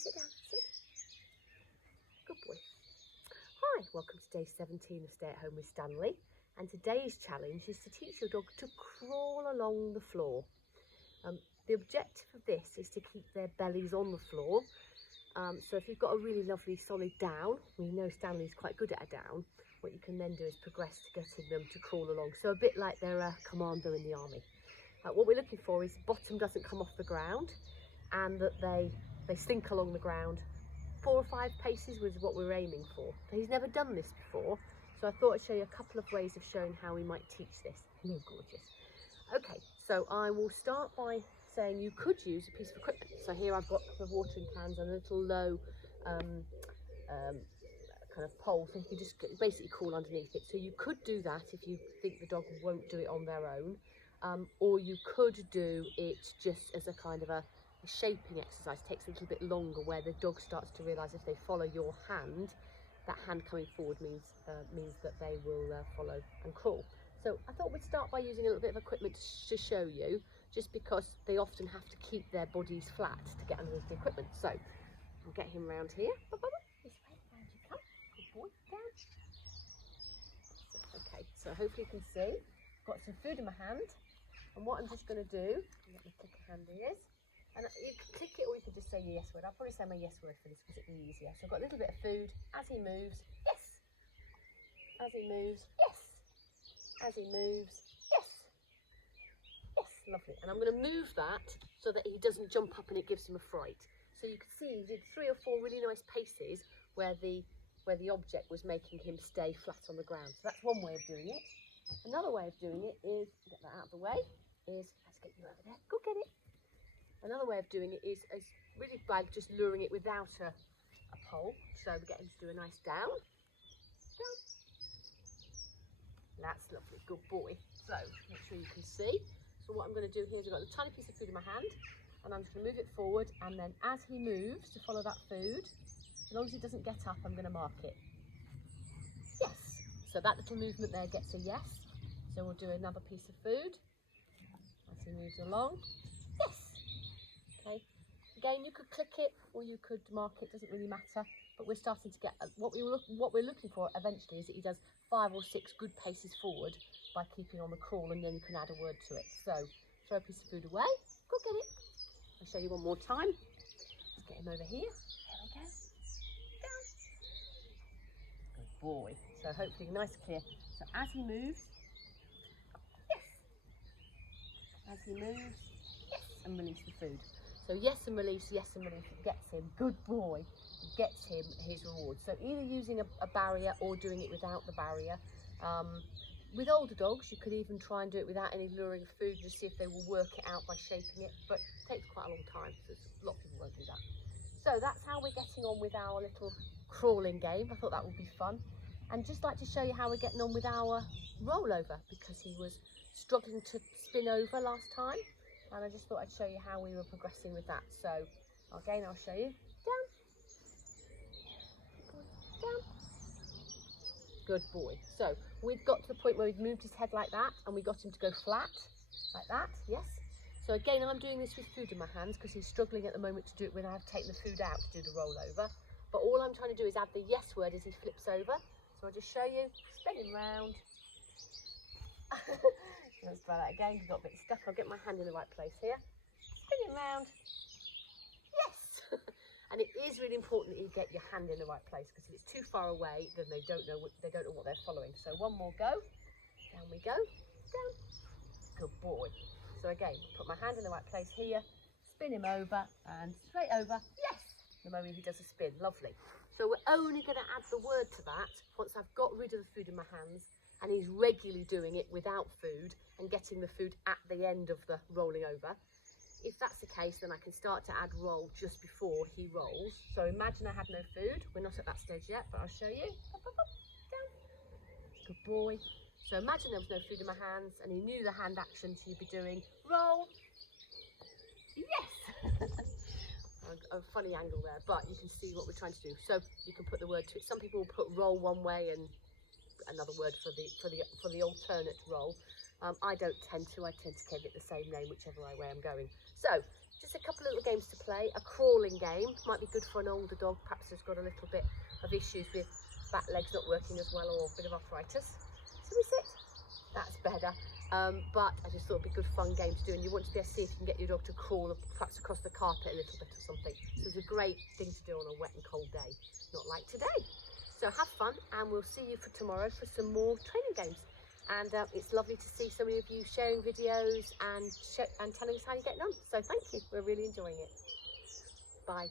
sit down, sit. Good boy. Hi, welcome to day 17 of Stay at Home with Stanley. And today's challenge is to teach your dog to crawl along the floor. The objective of this is to keep their bellies on the floor. So if you've got a really lovely solid down, we know Stanley's quite good at a down, what you can then do is progress to getting them to crawl along. So a bit like they're a commando in the army. What we're looking for is bottom doesn't come off the ground and that they slink along the ground. 4 or 5 paces was what we're aiming for. He's never done this before, so I thought I'd show you a couple of ways of showing how we might teach this. Isn't he gorgeous? Okay, so I will start by saying you could use a piece of equipment. So here I've got the watering cans and a little low kind of pole, so you can just basically crawl underneath it. So you could do that if you think the dog won't do it on their own, or you could do it just as a kind of a shaping exercise. It takes a little bit longer, where the dog starts to realise if they follow your hand, that hand coming forward means that they will follow and crawl. So I thought we'd start by using a little bit of equipment to show you, just because they often have to keep their bodies flat to get underneath the equipment. So I'll get him round here. This way, round you come. Good boy, down. Okay, so hopefully you can see. I've got some food in my hand, and what I'm just going to do, let me click a handy is, and you can click it or you can just say your yes word. I'll probably say my yes word for this because it'll be easier. So I've got a little bit of food. As he moves, yes. As he moves, yes. As he moves, yes. Yes, lovely. And I'm going to move that so that he doesn't jump up and it gives him a fright. So you can see he did 3 or 4 really nice paces where the object was making him stay flat on the ground. So that's one way of doing it. Another way of doing it is, get that out of the way, is, let's get you over there, go get it. Another way of doing it is really by just luring it without a pole. So we get him to do a nice down. Down. That's lovely, good boy. So make sure you can see. So what I'm going to do here is I've got a tiny piece of food in my hand, and I'm just going to move it forward, and then as he moves to follow that food, as long as he doesn't get up, I'm going to mark it. Yes. So that little movement there gets a yes. So we'll do another piece of food as he moves along. Yes. Okay. Again, you could click it or you could mark it, doesn't really matter, but we're starting to get what we're looking for eventually is that he does 5 or 6 good paces forward by keeping on the crawl, and then you can add a word to it. So throw a piece of food away, go get it. I'll show you one more time. Let's get him over here. There we go. Down. Good boy. So hopefully nice and clear. So as he moves, yes. As he moves, yes, and release the food. So yes and release, it gets him, good boy, gets him his reward. So either using a barrier or doing it without the barrier. With older dogs, you could even try and do it without any luring food, just see if they will work it out by shaping it, but it takes quite a long time, so a lot of people won't do that. So that's how we're getting on with our little crawling game. I thought that would be fun. And just like to show you how we're getting on with our rollover, because he was struggling to spin over last time. And I just thought I'd show you how we were progressing with that. So again, I'll show you. Down. Down. Good boy. So we've got to the point where we've moved his head like that and we got him to go flat like that. Yes. So again, I'm doing this with food in my hands because he's struggling at the moment to do it without taking the food out to do the rollover. But all I'm trying to do is add the yes word as he flips over. So I'll just show you. Spin him round. Let's try that again. He's got a bit stuck. I'll get my hand in the right place here. Spin him round. Yes. And it is really important that you get your hand in the right place, because if it's too far away, then they don't know what they're following. So one more go. Down we go. Down. Good boy. So again, put my hand in the right place here. Spin him over and straight over. Yes. The moment he does a spin. Lovely. So we're only going to add the word to that once I've got rid of the food in my hands and he's regularly doing it without food and getting the food at the end of the rolling over. If that's the case, then I can start to add roll just before he rolls. So imagine I had no food. We're not at that stage yet, but I'll show you. Up, up, up, down. Good boy. So imagine there was no food in my hands and he knew the hand action, so you'd be doing roll. Yes. A funny angle there, but you can see what we're trying to do. So you can put the word to it. Some people will put roll one way and another word for the alternate roll. I don't tend to. I tend to give it the same name whichever way I'm going. So just a couple of little games to play. A crawling game might be good for an older dog, perhaps who's got a little bit of issues with back legs not working as well, or a bit of arthritis. So we sit, that's better. But I just thought it'd be good fun game to do, and you want to be able to see if you can get your dog to crawl perhaps across the carpet a little bit or something. So it's a great thing to do on a wet and cold day, not like today. So have fun, and we'll see you for tomorrow for some more training games. And it's lovely to see so many of you sharing videos and telling us how you're getting on. So thank you, we're really enjoying it. Bye.